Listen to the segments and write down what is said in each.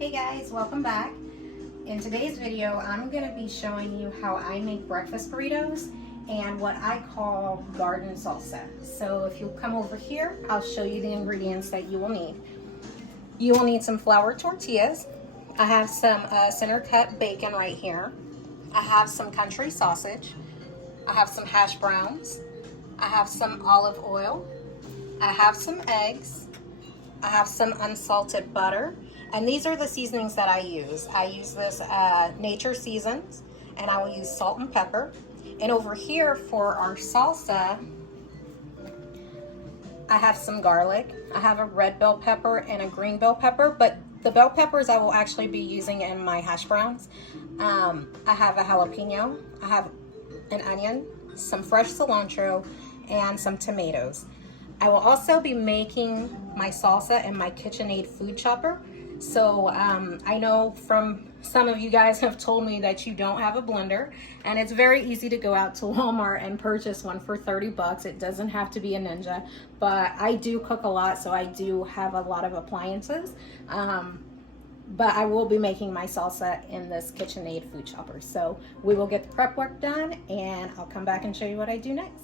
Hey guys, welcome back. In today's video, I'm going to be showing you how I make breakfast burritos and what I call garden salsa. So if you'll come over here, I'll show you the ingredients that you will need. You will need some flour tortillas. I have some center cut bacon right here. I have some country sausage. I have some hash browns. I have some olive oil. I have some eggs. I have some unsalted butter. And these are the seasonings that I use. I use this Nature Seasons, and I will use salt and pepper. And over here for our salsa, I have some garlic. I have a red bell pepper and a green bell pepper, but the bell peppers I will actually be using in my hash browns. I have a jalapeno. I have an onion, some fresh cilantro, and some tomatoes. I will also be making my salsa in my KitchenAid food chopper. So I know from some of you guys have told me that you don't have a blender, and it's very easy to go out to Walmart and purchase one for 30 bucks. It doesn't have to be a Ninja, but I do cook a lot, so I do have a lot of appliances. But I will be making my salsa in this KitchenAid food chopper. So we will get the prep work done, and I'll come back and show you what I do next.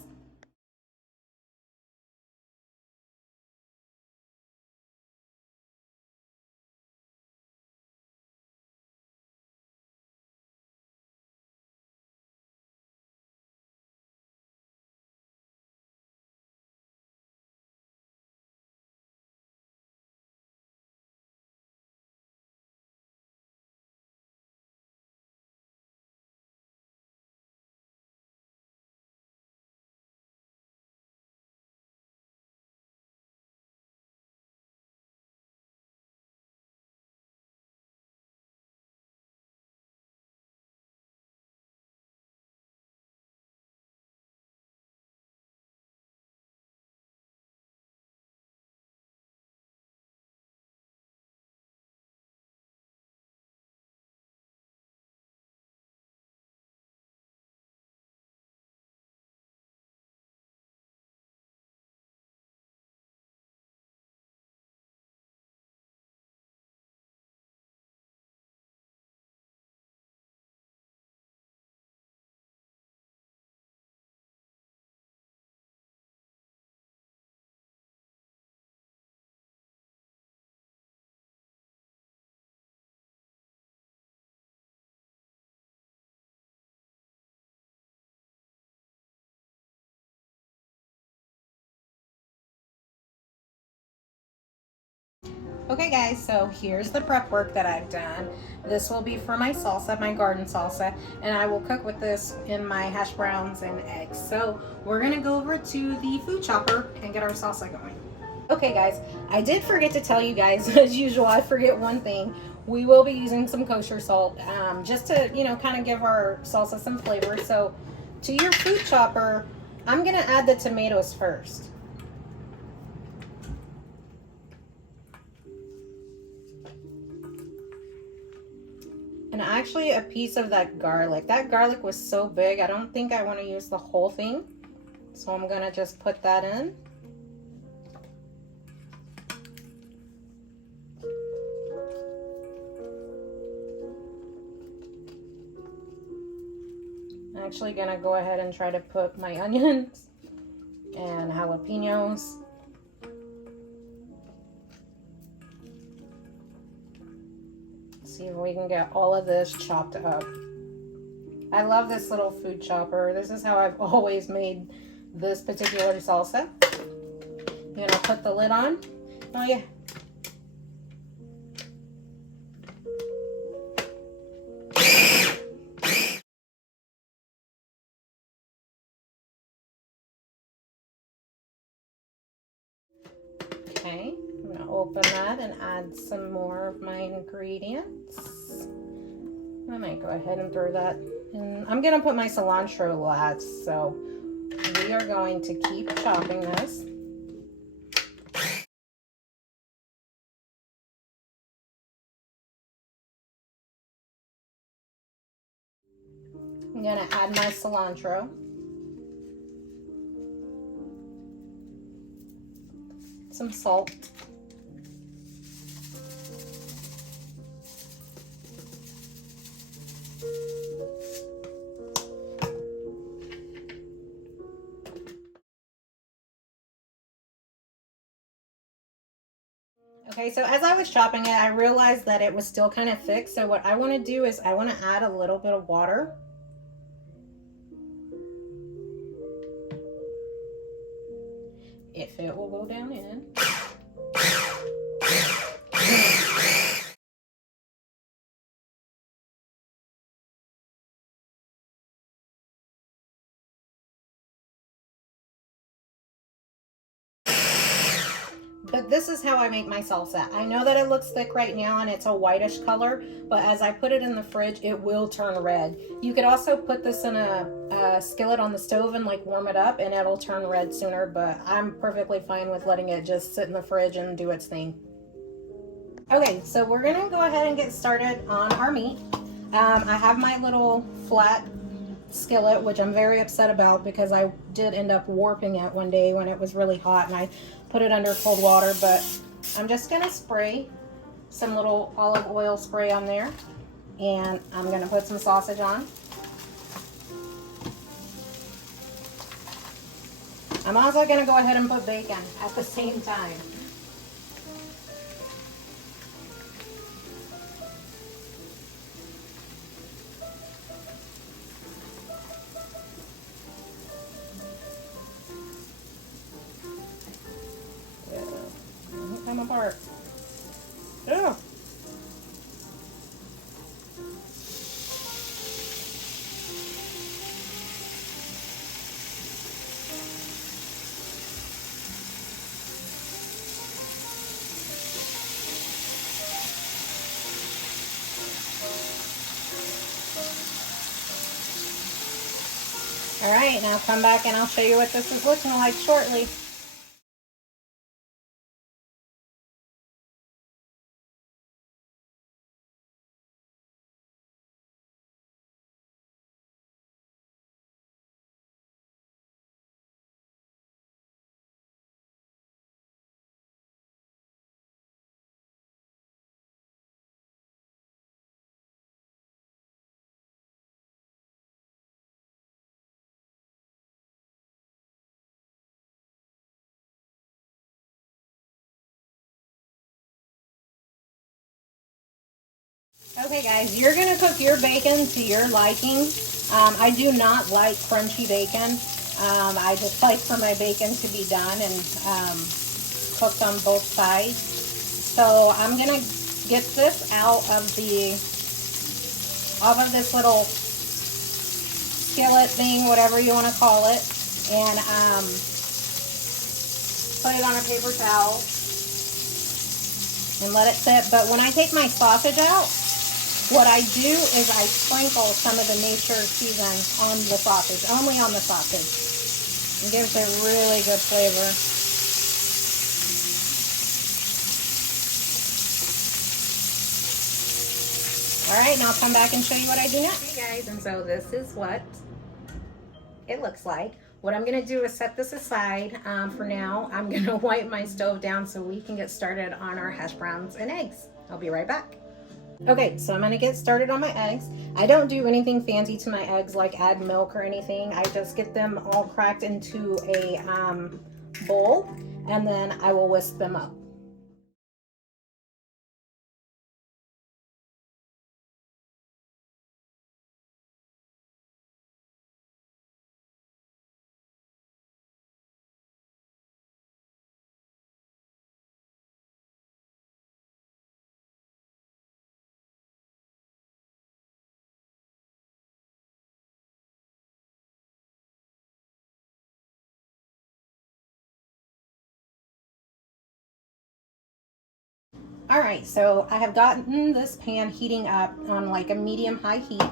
Okay guys, so here's the prep work that I've done. This will be for my salsa, my garden salsa, and I will cook with this in my hash browns and eggs. So we're gonna go over to the food chopper and get our salsa going. Okay guys, I did forget to tell you guys, as usual, I forget one thing. We will be using some kosher salt, just to, kind of give our salsa some flavor. So to your food chopper, I'm gonna add the tomatoes first. And actually a piece of that garlic. That garlic was so big, I don't think I want to use the whole thing. So I'm going to just put that in. I'm actually going to go ahead and try to put my onions and jalapenos. See if we can get all of this chopped up. I love this little food chopper. This is how I've always made this particular salsa. I'm gonna put the lid on. Oh yeah. Okay, I'm gonna open that and add some more of my ingredients. I might go ahead and throw that in. I'm gonna put my cilantro last, so we are going to keep chopping this. I'm gonna add my cilantro. Some salt. Okay, so as I was chopping it, I realized that it was still kind of thick. So what I want to do is I want to add a little bit of water. If it will go down in. But this is how I make my salsa. I know that it looks thick right now and it's a whitish color, but as I put it in the fridge, it will turn red. You could also put this in a skillet on the stove and like warm it up and it'll turn red sooner, but I'm perfectly fine with letting it just sit in the fridge and do its thing. Okay, so we're gonna go ahead and get started on our meat. I have my little flat skillet, which I'm very upset about because I did end up warping it one day when it was really hot and I put it under cold water, but I'm just gonna spray some little olive oil spray on there, and I'm gonna put some sausage on. I'm also gonna go ahead and put bacon at the same time. Come apart. Yeah. All right, now come back and I'll show you what this is looking like shortly. Okay guys, you're gonna cook your bacon to your liking. I do not like crunchy bacon. I just like for my bacon to be done and cooked on both sides. So I'm gonna get this out of this little skillet thing, whatever you want to call it, and put it on a paper towel and let it sit. But when I take my sausage out, what I do is I sprinkle some of the nature season on the sausage, only on the sausage. It gives it really good flavor. All right, now I'll come back and show you what I do next. Hey guys, and so this is what it looks like. What I'm gonna do is set this aside for now. I'm gonna wipe my stove down so we can get started on our hash browns and eggs. I'll be right back. Okay, so I'm gonna get started on my eggs. I don't do anything fancy to my eggs, like add milk or anything. I just get them all cracked into a bowl, and then I will whisk them up. All right, so I have gotten this pan heating up on like a medium-high heat.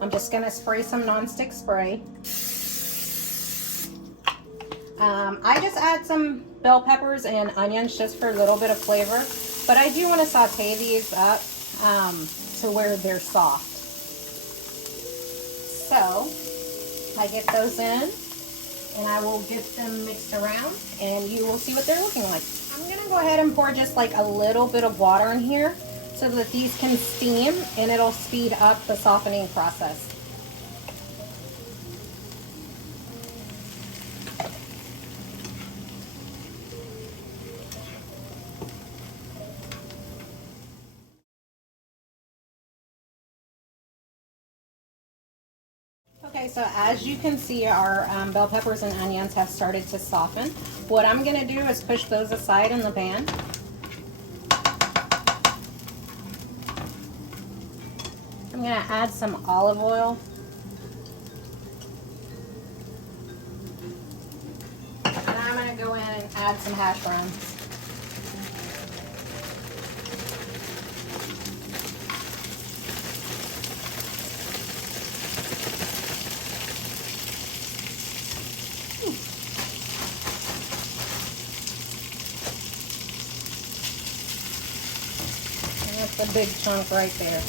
I'm just gonna spray some nonstick spray. I just add some bell peppers and onions just for a little bit of flavor, but I do want to saute these up to where they're soft. So I get those in and I will get them mixed around and you will see what they're looking like. I'm gonna go ahead and pour just like a little bit of water in here so that these can steam and it'll speed up the softening process. Okay, so as you can see, our bell peppers and onions have started to soften. What I'm gonna do is push those aside in the pan. I'm gonna add some olive oil. And I'm gonna go in and add some hash browns. And that's a big chunk right there.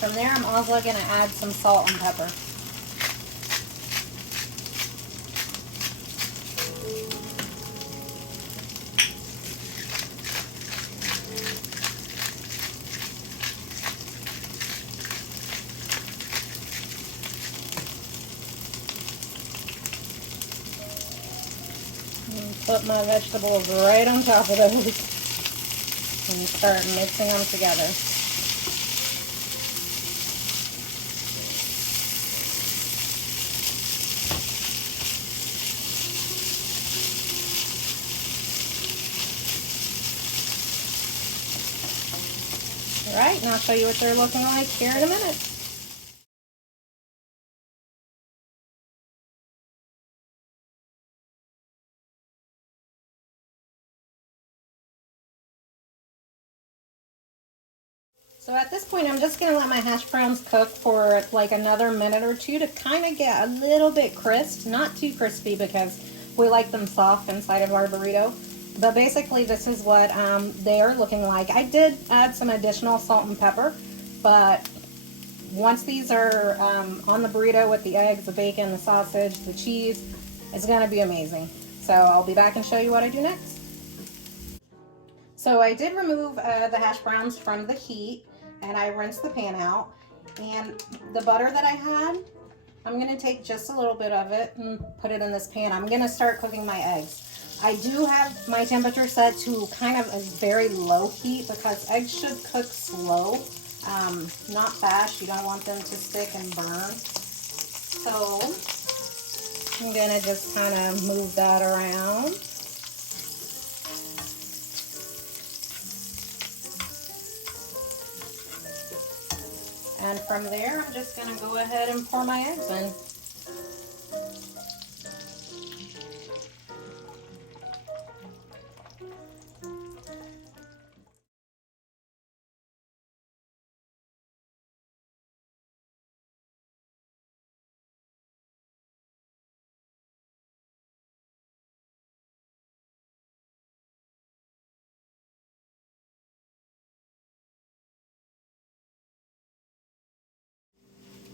From there, I'm also going to add some salt and pepper. And put my vegetables right on top of those and start mixing them together. Alright, and I'll show you what they're looking like here in a minute. So at this point, I'm just going to let my hash browns cook for like another minute or two to kind of get a little bit crisp. Not too crispy because we like them soft inside of our burrito. But basically, this is what they are looking like. I did add some additional salt and pepper, but once these are on the burrito with the eggs, the bacon, the sausage, the cheese, it's going to be amazing. So I'll be back and show you what I do next. So I did remove the hash browns from the heat, and I rinsed the pan out. And the butter that I had, I'm going to take just a little bit of it and put it in this pan. I'm going to start cooking my eggs. I do have my temperature set to kind of a very low heat because eggs should cook slow, not fast. You don't want them to stick and burn. So I'm going to just kind of move that around. And from there, I'm just going to go ahead and pour my eggs in.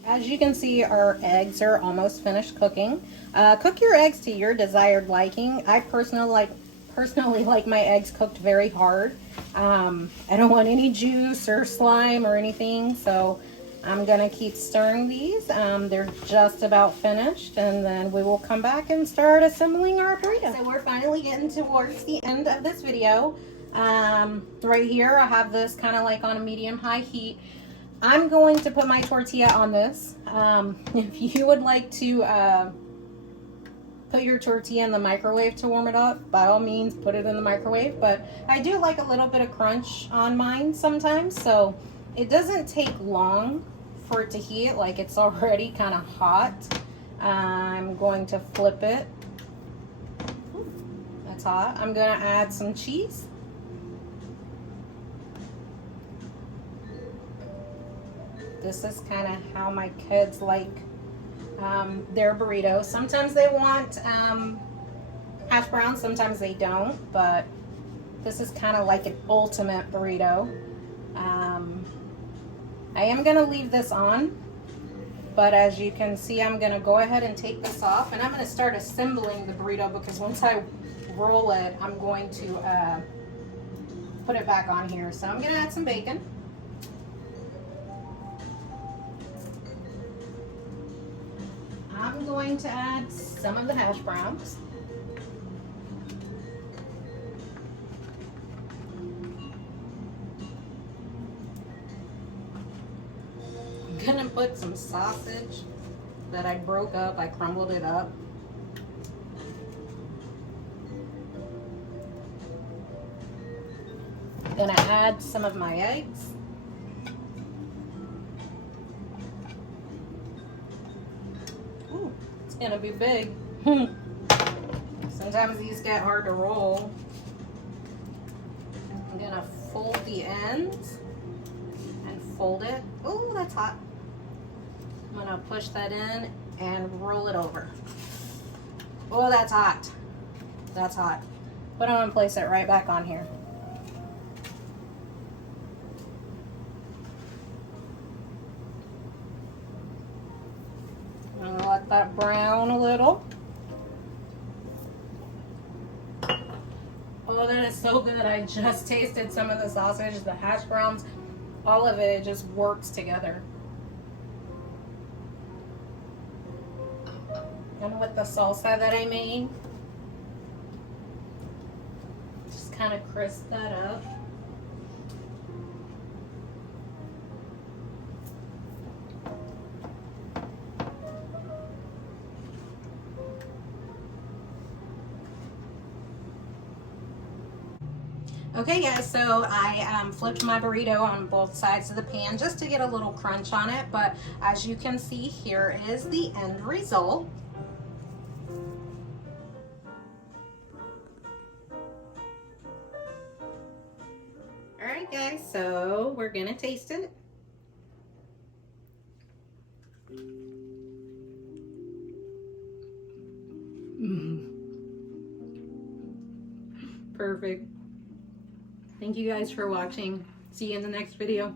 As you can see, our eggs are almost finished cooking. Cook your eggs to your desired liking. I personally like my eggs cooked very hard. I don't want any juice or slime or anything, so I'm gonna keep stirring these. They're just about finished, and then we will come back and start assembling our burrito. So we're finally getting towards the end of this video. Right here, I have this kind of like on a medium-high heat. I'm going to put my tortilla on this. If you would like to put your tortilla in the microwave to warm it up, by all means put it in the microwave, but I do like a little bit of crunch on mine sometimes, so it doesn't take long for it to heat. Like, it's already kind of hot. I'm going to flip it. That's hot. I'm going to add some cheese. This is kind of how my kids like their burritos. Sometimes they want hash browns, sometimes they don't, but this is kind of like an ultimate burrito. I am going to leave this on, but as you can see, I'm going to go ahead and take this off, and I'm going to start assembling the burrito because once I roll it, I'm going to put it back on here. So I'm going to add some bacon. I'm going to add some of the hash browns. put some sausage that I broke up. I crumbled it up. Gonna add some of my eggs. Ooh, it's gonna be big. Sometimes these get hard to roll. I'm gonna fold the ends and fold it. Oh, that's hot. I'm gonna push that in and roll it over. Oh, that's hot. That's hot. But I'm gonna place it right back on here. I'm gonna let that brown a little. Oh, that is so good. I just tasted some of the sausage, the hash browns, all of it just works together. And with the salsa that I made, just kind of crisp that up. Okay guys, so I flipped my burrito on both sides of the pan just to get a little crunch on it, but as you can see, here is the end result. Alright guys, so we're gonna taste it. Perfect. Thank you guys for watching. See you in the next video.